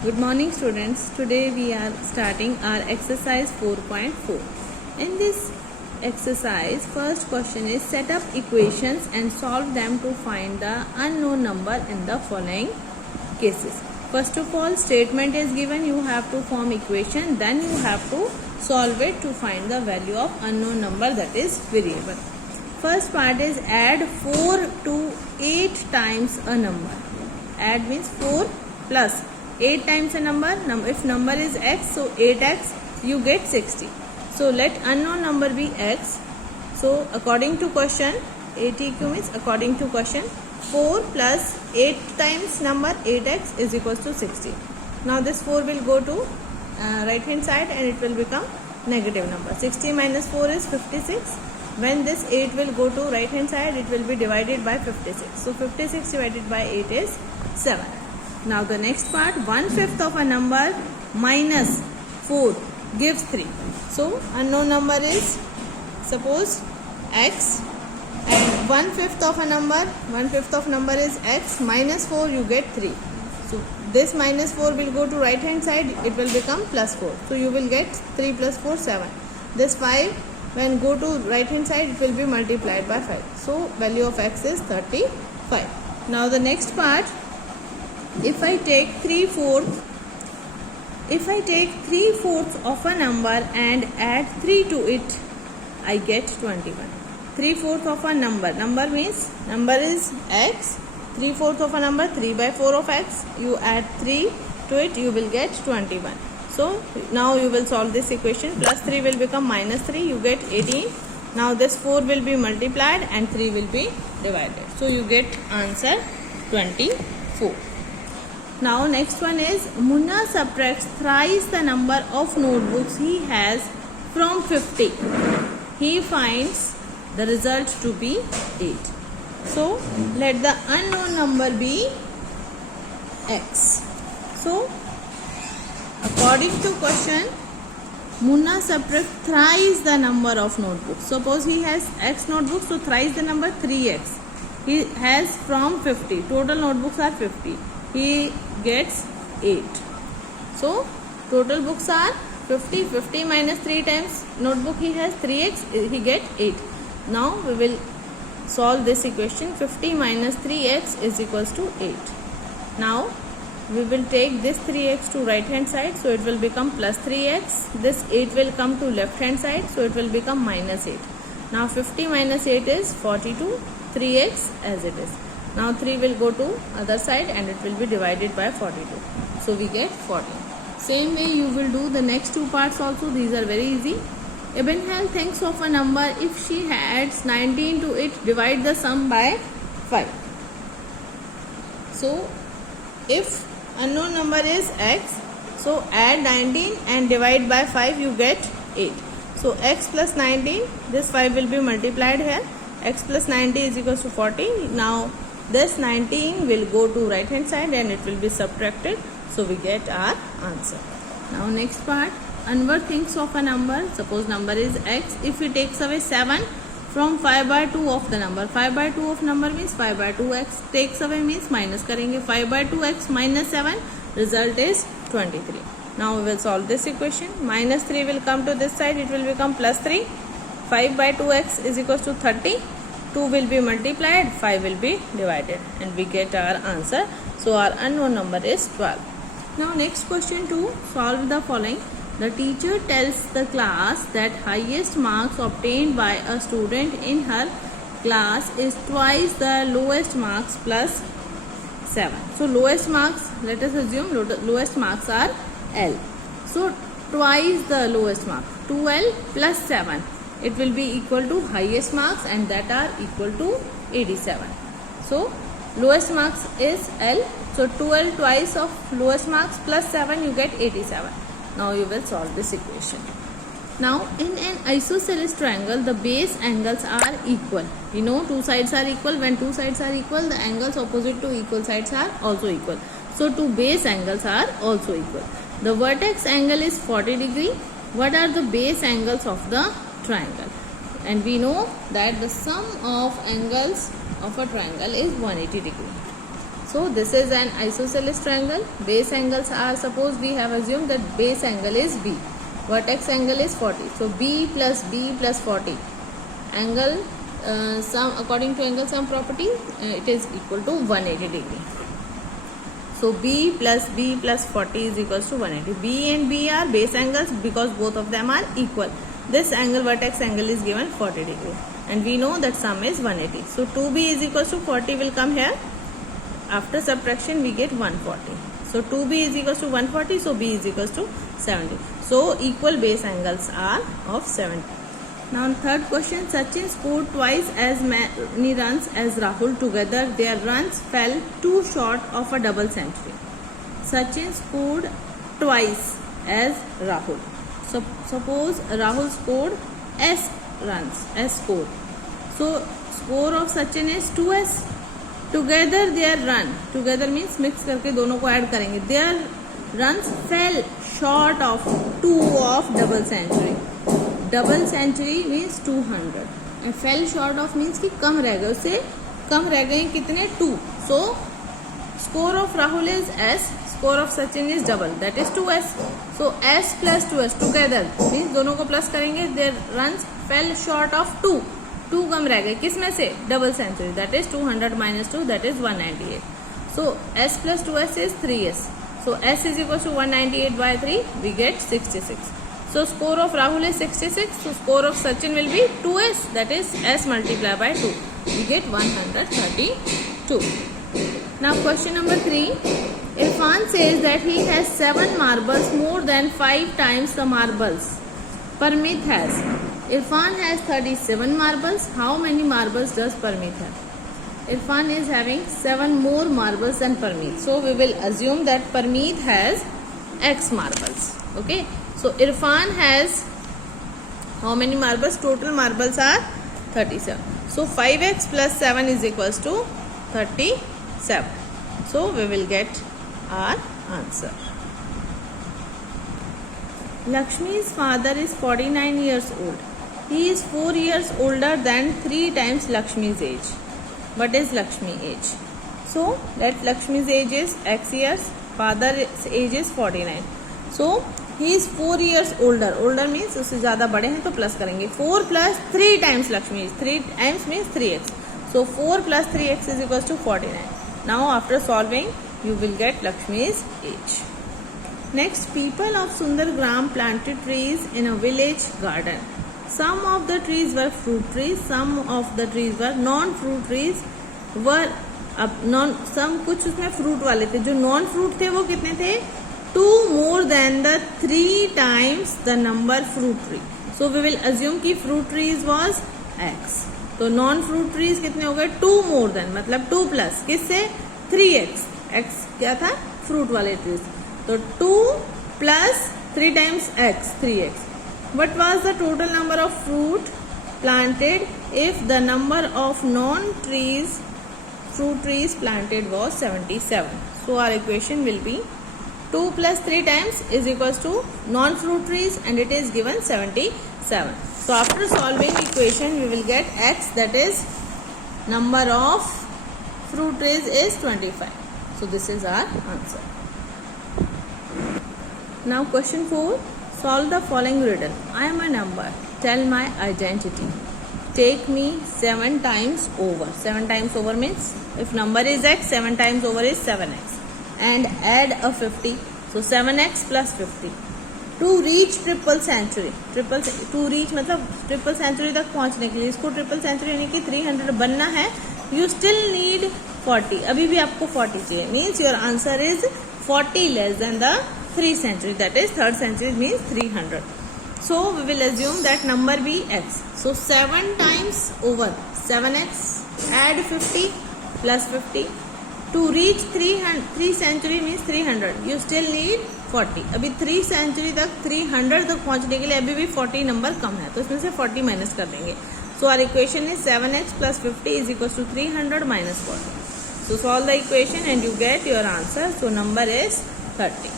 Good morning students. Today we are starting our exercise 4.4. In this exercise, first question is set up equations and solve them to find the unknown number in the following cases. First of all, statement is given, you have to form equation, then you have to solve it to find the value of unknown number, that is variable. First part is add 4 to 8 times a number. Add means 4 plus 8 times a number. If number is x, so 8x, you get 60. So let unknown number be x. So according to question, ATQ means according to question, 4 plus 8 times number 8x is equals to 60. Now this 4 will go to right hand side and it will become negative number. 60 minus 4 is 56. When this 8 will go to right hand side, it will be divided by 56. So 56 divided by 8 is 7. Now the next part, 1/5 of a number minus 4 gives 3. So unknown number is, suppose x, and 1/5 of a number, 1/5 of number is x, minus 4 you get 3. So this minus 4 will go to right hand side, it will become plus 4. So you will get 3 plus 4, 7. This 5 when go to right hand side, it will be multiplied by 5. So value of x is 35. Now the next part, if I take 3/4 of a number and add 3 to it, I get 21. 3/4 of a number means number is x, 3/4 of a number, 3 by 4 of x, you add 3 to it, you will get 21. So now you will solve this equation. Plus 3 will become minus 3, you get 18. Now this 4 will be multiplied and 3 will be divided. So you get answer 24. Now next one is, Munna subtracts thrice the number of notebooks he has from 50. He finds the result to be 8. So let the unknown number be x. So according to question, Munna subtracts thrice the number of notebooks. Suppose he has x notebooks, so thrice the number 3x. He has from 50. Total notebooks are 50. He gets 8. So total books are 50. 50 minus 3 times notebook he has 3x, he get 8. Now we will solve this equation. 50 minus 3x is equals to 8. Now we will take this 3x to right hand side, so it will become plus 3x. This 8 will come to left hand side, so it will become minus 8. Now 50 minus 8 is 42, 3x as it is. Now 3 will go to other side and it will be divided by 42. So we get 14. Same way you will do the next two parts also. These are very easy. Ibn Hal thinks of a number. If she adds 19 to it, divide the sum by 5. So if unknown number is x, so add 19 and divide by 5, you get 8. So x plus 19, this 5 will be multiplied here. X plus 90 is equals to 40. Now this 19 will go to right hand side and it will be subtracted. So we get our answer. Now next part, Anwar thinks of a number. Suppose number is x. If he takes away 7 from 5/2 of the number, 5/2 of number means 5/2x. Takes away means minus करेंगे. 5/2x minus 7, result is 23. Now we will solve this equation. Minus 3 will come to this side, it will become plus 3. 5/2x is equals to 30. 2 will be multiplied, 5 will be divided, and we get our answer. So our unknown number is 12. Now next question, to solve the following. The teacher tells the class that highest marks obtained by a student in her class is twice the lowest marks plus 7. So lowest marks, let us assume lowest marks are L. So twice the lowest mark, 2L plus 7. It will be equal to highest marks, and that are equal to 87. So lowest marks is L. So 2L twice of lowest marks plus 7, you get 87. Now you will solve this equation. Now in an isosceles triangle, the base angles are equal. You know two sides are equal. When two sides are equal, the angles opposite to equal sides are also equal. So two base angles are also equal. The vertex angle is 40 degree. What are the base angles of the triangle? And we know that the sum of angles of a triangle is 180 degree. So this is an isosceles triangle. Base angles are, suppose we have assumed that base angle is B, vertex angle is 40. So B plus 40 angle sum, according to angle sum property, it is equal to 180 degree. So B plus 40 is equals to 180. B and B are base angles because both of them are equal. This angle, vertex angle, is given 40 degree, and we know that sum is 180. So 2B is equals to 40 will come here. After subtraction we get 140. So 2B is equals to 140. So B is equals to 70. So equal base angles are of 70. Now third question. Sachin scored twice as many runs as Rahul. Together their runs fell too short of a double century. Sachin scored twice as Rahul. So suppose Rahul scored S runs, S score. So score of Sachin is 2S. Together their run, together means mix करके दोनों को add करेंगे. Their runs fell short of 2 of double century. Double century means 200. And fell short of means कि कम रह गए, उससे कम रह गए कितने 2. So score of Rahul is S, score of Sachin is double, that is 2S. So S plus 2S together means दोनों को plus करेंगे. Their runs fell short of 2. 2 कम रह गए किस में से, double century, that is 200 minus 2, that is 198. So S plus 2S is 3S. So S is equal to 198 by 3, we get 66. So score of Rahul is 66. So score of Sachin will be 2S, that is S multiply by 2, we get 132. Now question number 3. Irfan says that he has 7 marbles more than 5 times the marbles Parmeet has. Irfan has 37 marbles. How many marbles does Parmeet have? Irfan is having 7 more marbles than Parmeet. So we will assume that Parmeet has X marbles. Okay. So Irfan has how many marbles? Total marbles are 37. So 5x plus 7 is equals to 37. So we will get our answer. Lakshmi's father is 49 years old. He is 4 years older than 3 times Lakshmi's age. What is Lakshmi's age? So let Lakshmi's age is X years. Father's age is 49. So he is 4 years older. Older means उससे ज़्यादा बड़े हैं तो plus करेंगे. 4 plus 3 times Lakshmi is 3 times means 3x. So 4 plus 3x is equals to 49. Now after solving you will get Lakshmi's age. Next, people of Sundargram planted trees in a village garden. Some of the trees were fruit trees, some of the trees were non-fruit trees. some कुछ उसमें fruit वाले थे. जो non-fruit थे वो कितने थे? 2 more than the 3 times the number fruit tree. So we will assume कि fruit trees was X. तो non-fruit trees कितने हो गए? 2 more than, मतलब 2 plus किससे? 3x. X क्या था? fruit वाले trees. तो 2 plus 3 times x, 3x. What was the total number of fruit planted if the number of fruit trees planted was 77? So our equation will be 2 plus 3 times is equals to non-fruit trees, and it is given 77. So after solving equation we will get x, that is number of fruit trees is 25. So this is our answer. Now question 4. Solve the following riddle. I am a number. Tell my identity. Take me 7 times over. 7 times over means if number is x, 7 times over is 7x. And add a 50. So 7x plus 50. To reach triple century. To reach मतलब triple century तक पहुँचने के लिए, इसको triple century यानी कि 300 बनना है. You still need 40. अभी भी आपको 40 चाहिए. Means your answer is 40 less than the 3 century, that is third century means 300. So we will assume that number be x. So 7 times over 7x, add 50 plus 50. To reach 3 century means 300. You still need 40. अभी 3 century तक 300 तक पहुँचने के लिए अभी भी 40 number कम है, तो इसमें से 40 माइनस कर देंगे. So our equation is 7x plus 50 is equals to 300 minus 40. So solve the equation and you get your answer. So number is 30.